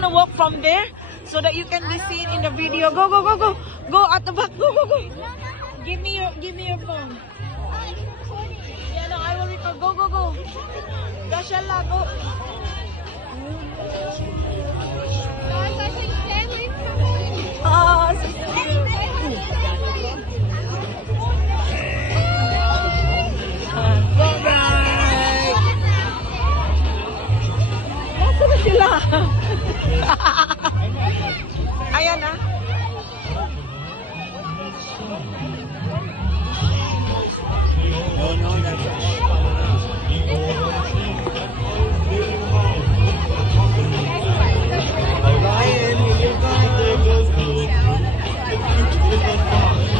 wanna walk from there so that you can be seen in the video? Go, go, go, go. Go at the back. Go, go, go. Give me your phone. Yeah, no, I will record. Go, go, go. Dashala, go. Oh, so cute. Bye-bye. Nasa na sila? Ayan na.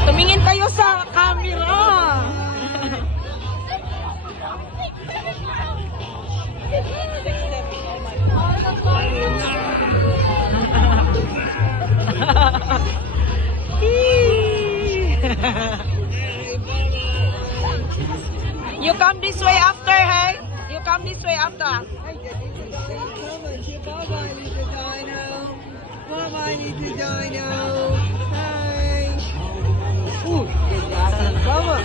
Tumingin kayo sa camera. You come this way after, hey? You come this way after. Mama, I need to dino. Hi. Ooh, come on.